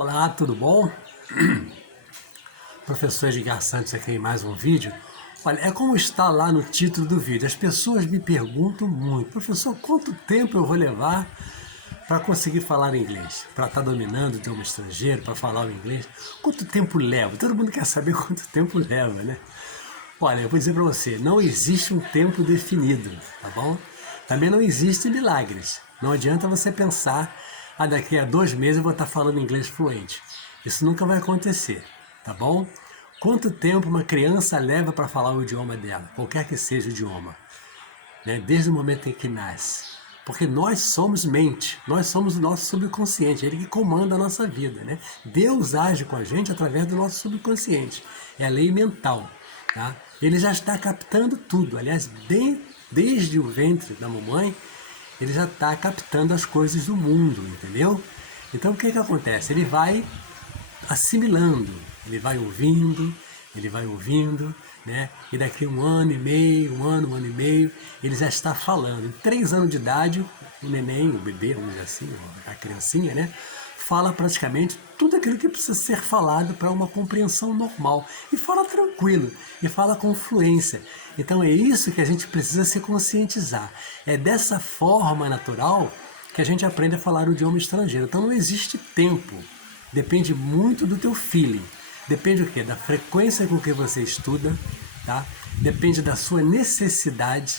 Olá, tudo bom? Professor Edgar Santos aqui em mais um vídeo. Olha, é como está lá no título do vídeo. As pessoas me perguntam muito, professor, quanto tempo eu vou levar para conseguir falar inglês? Para estar dominando o idioma estrangeiro, para falar o inglês? Quanto tempo leva? Todo mundo quer saber quanto tempo leva, né? Olha, eu vou dizer para você, não existe um tempo definido, tá bom? Também não existem milagres. Não adianta você pensar, daqui a 2 meses eu vou estar falando inglês fluente. Isso nunca vai acontecer, tá bom? Quanto tempo uma criança leva para falar o idioma dela, qualquer que seja o idioma, né? Desde o momento em que nasce. Porque nós somos mente, nós somos o nosso subconsciente, ele que comanda a nossa vida, né? Deus age com a gente através do nosso subconsciente, é a lei mental, tá? Ele já está captando tudo, aliás, desde o ventre da mamãe, ele já está captando as coisas do mundo, entendeu? Então o que acontece? Ele vai assimilando, ele vai ouvindo, né? E daqui um ano e meio, um ano e meio, ele já está falando. Em 3 anos de idade, o neném, o bebê, vamos dizer assim, a criancinha, né? Fala praticamente tudo aquilo que precisa ser falado para uma compreensão normal. E fala tranquilo, e fala com fluência. Então é isso que a gente precisa se conscientizar. É dessa forma natural que a gente aprende a falar o idioma estrangeiro. Então não existe tempo. Depende muito do teu feeling. Depende do quê? Da frequência com que você estuda, tá? Depende da sua necessidade,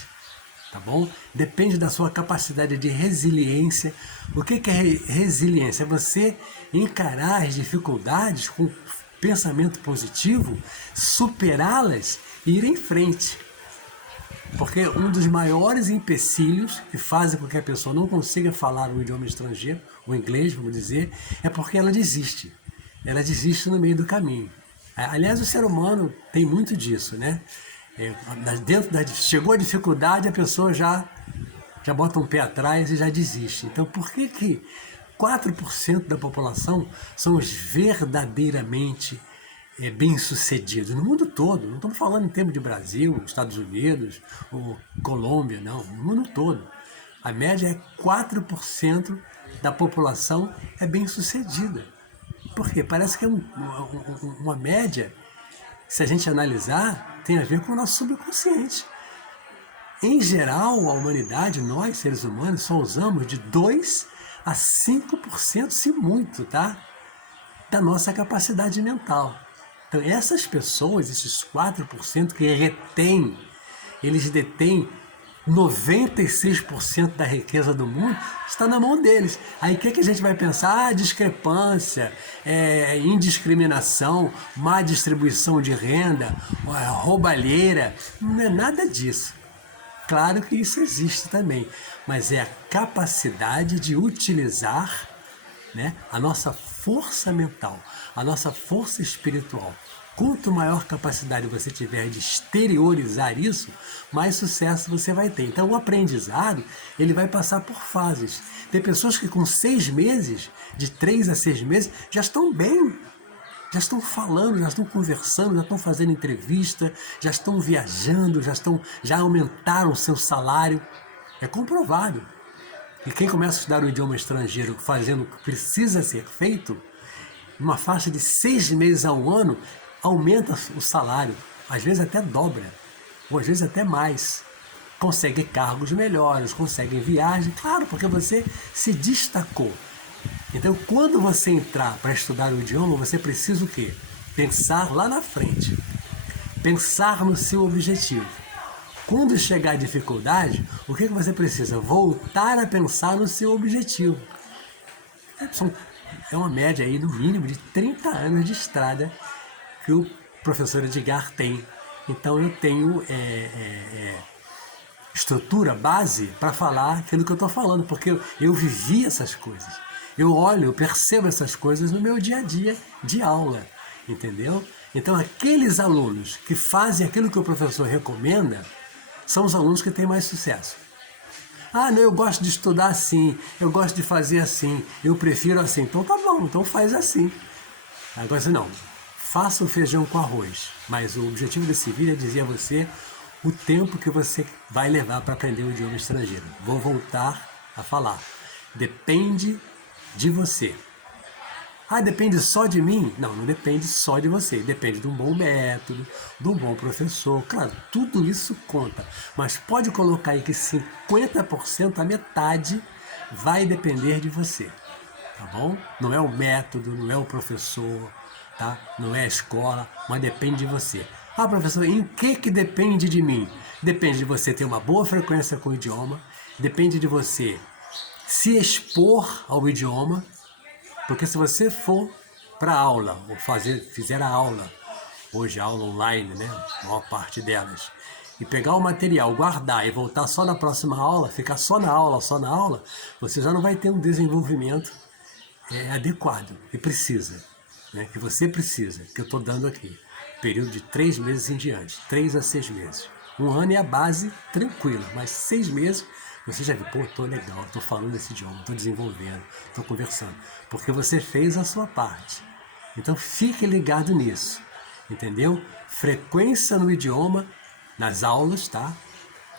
tá bom? Depende da sua capacidade de resiliência. O que é resiliência? É você encarar as dificuldades com pensamento positivo, superá-las e ir em frente. Porque um dos maiores empecilhos que fazem com que a pessoa não consiga falar um idioma estrangeiro, o inglês, vamos dizer, é porque ela desiste. Ela desiste no meio do caminho. Aliás, o ser humano tem muito disso, né? Chegou a dificuldade, a pessoa já bota um pé atrás e já desiste. Então, por que 4% da população são os verdadeiramente bem-sucedidos no mundo todo? Não estamos falando em termos de Brasil, Estados Unidos ou Colômbia, não. No mundo todo. A média é 4% da população é bem-sucedida. Por quê? Parece que é uma média, se a gente analisar, tem a ver com o nosso subconsciente. Em geral, a humanidade, nós, seres humanos, só usamos de 2 a 5%, se muito, tá? Da nossa capacidade mental. Então, essas pessoas, esses 4% que retêm, eles detêm 96% da riqueza do mundo, está na mão deles. Aí o que a gente vai pensar? Discrepância, indiscriminação, má distribuição de renda, roubalheira. Não é nada disso. Claro que isso existe também, mas é a capacidade de utilizar, né, a nossa força mental, a nossa força espiritual. Quanto maior capacidade você tiver de exteriorizar isso, mais sucesso você vai ter. Então o aprendizado, ele vai passar por fases. Tem pessoas que com 6 meses, de 3 a 6 meses, já estão bem. Já estão falando, já estão conversando, já estão fazendo entrevista, já estão viajando, já aumentaram o seu salário. É comprovado. E quem começa a estudar o idioma estrangeiro fazendo o que precisa ser feito, numa faixa de 6 meses a 1 ano, aumenta o salário, às vezes até dobra, ou às vezes até mais. Consegue cargos melhores, consegue viagem, claro, porque você se destacou. Então, quando você entrar para estudar o idioma, você precisa o quê? Pensar lá na frente. Pensar no seu objetivo. Quando chegar a dificuldade, o que você precisa? Voltar a pensar no seu objetivo. É uma média aí, no mínimo, de 30 anos de estrada que o professor Edgar tem. Então eu tenho estrutura, base, para falar aquilo que eu estou falando, porque eu vivi essas coisas. Eu olho, eu percebo essas coisas no meu dia a dia de aula, entendeu? Então aqueles alunos que fazem aquilo que o professor recomenda, são os alunos que têm mais sucesso. Ah, não, eu gosto de estudar assim, eu gosto de fazer assim, eu prefiro assim. Então tá bom, então faz assim. Agora não, faça o feijão com arroz. Mas o objetivo desse vídeo é dizer a você o tempo que você vai levar para aprender o idioma estrangeiro. Vou voltar a falar. Depende de você. Ah, depende só de mim? Não, não depende só de você. Depende de um bom método, de um bom professor. Claro, tudo isso conta. Mas pode colocar aí que 50%, a metade, vai depender de você. Tá bom? Não é o método, não é o professor, tá? Não é a escola, mas depende de você. Ah, professor, em que depende de mim? Depende de você ter uma boa frequência com o idioma, depende de você se expor ao idioma, porque se você for para aula, ou fizer a aula, hoje a aula online, né, a maior parte delas, e pegar o material, guardar e voltar só na próxima aula, ficar só na aula, você já não vai ter um desenvolvimento adequado, que precisa, né, que você precisa, que eu estou dando aqui. Período de 3 meses em diante, 3 a 6 meses. 1 ano é a base tranquila, mas 6 meses você já viu, pô, tô legal, tô falando esse idioma, tô desenvolvendo, tô conversando, porque você fez a sua parte. Então fique ligado nisso, entendeu? Frequência no idioma, nas aulas, tá?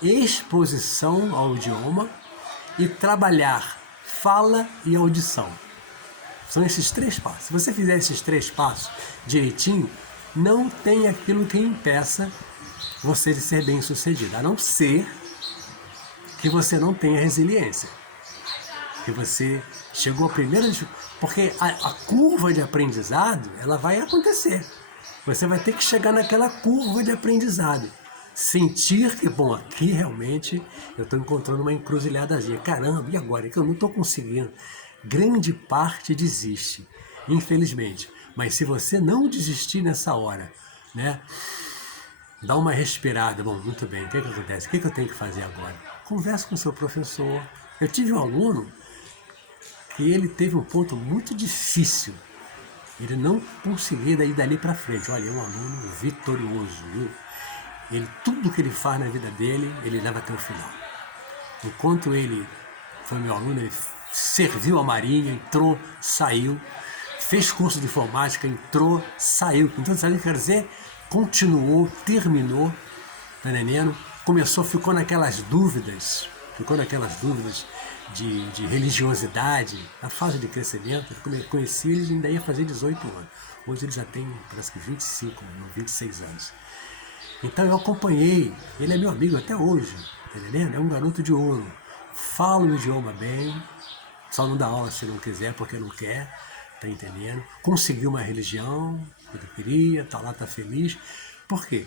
Exposição ao idioma e trabalhar fala e audição. São esses 3 passos. Se você fizer esses 3 passos direitinho, não tem aquilo que impeça você de ser bem sucedido, a não ser que você não tenha resiliência, que você chegou a primeira... Porque a curva de aprendizado, ela vai acontecer. Você vai ter que chegar naquela curva de aprendizado. Sentir que, bom, aqui realmente eu estou encontrando uma encruzilhadazinha. Caramba, e agora? Que eu não estou conseguindo. Grande parte desiste, infelizmente. Mas se você não desistir nessa hora, né? Dá uma respirada. Bom, muito bem, o que acontece? O que eu tenho que fazer agora? Converse com o seu professor. Eu tive um aluno que ele teve um ponto muito difícil. Ele não conseguia ir dali para frente. Olha, é um aluno vitorioso, viu? Tudo que ele faz na vida dele, ele leva até o final. Enquanto ele foi meu aluno, ele serviu a Marinha, entrou, saiu, fez curso de informática, entrou, saiu. Então, sabe o que quer dizer? Continuou, terminou, tá entendendo? Ficou naquelas dúvidas de religiosidade, na fase de crescimento. Quando eu conheci ele, ainda ia fazer 18 anos. Hoje ele já tem, parece que 25, 26 anos. Então eu acompanhei, ele é meu amigo até hoje, tá entendendo? É um garoto de ouro. Fala o idioma bem, só não dá aula se não quiser, porque não quer, tá entendendo? Conseguiu uma religião que ele queria, tá lá, tá feliz. Por quê?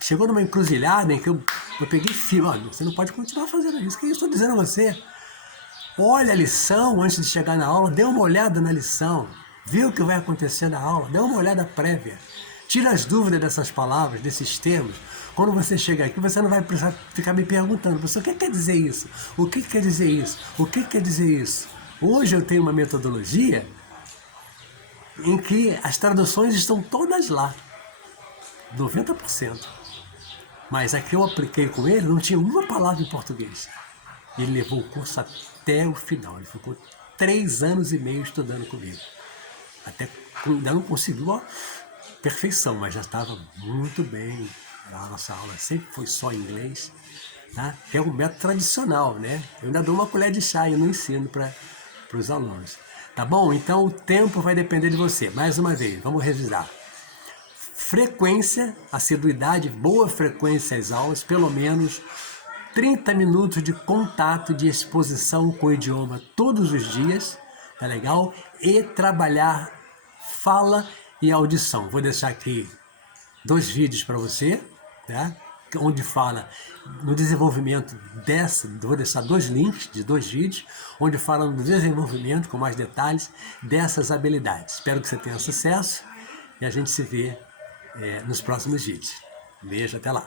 Chegou numa encruzilhada em que eu peguei fio. Olha, você não pode continuar fazendo isso. O que eu estou dizendo a você? Olha a lição antes de chegar na aula, dê uma olhada na lição, vê o que vai acontecer na aula, dê uma olhada prévia. Tira as dúvidas dessas palavras, desses termos. Quando você chegar aqui, você não vai precisar ficar me perguntando, professor, o que quer dizer isso? O que quer dizer isso? O que quer dizer isso? Hoje eu tenho uma metodologia em que as traduções estão todas lá, 90%. Mas a que eu apliquei com ele não tinha uma palavra em português. Ele levou o curso até o final. Ele ficou 3 anos e meio estudando comigo. Ainda não conseguiu a perfeição, mas já estava muito bem. A nossa aula sempre foi só em inglês, tá? Que é um método tradicional, né? Eu ainda dou uma colher de chá e não ensino para os alunos. Tá bom? Então o tempo vai depender de você. Mais uma vez, vamos revisar. Frequência, assiduidade, boa frequência às aulas, pelo menos 30 minutos de contato, de exposição com o idioma todos os dias, tá legal? E trabalhar fala e audição. Vou deixar aqui 2 vídeos para você, tá? Onde fala no desenvolvimento vou deixar 2 links de 2 vídeos, onde fala no desenvolvimento com mais detalhes dessas habilidades. Espero que você tenha sucesso e a gente se vê nos próximos vídeos. Beijo, até lá!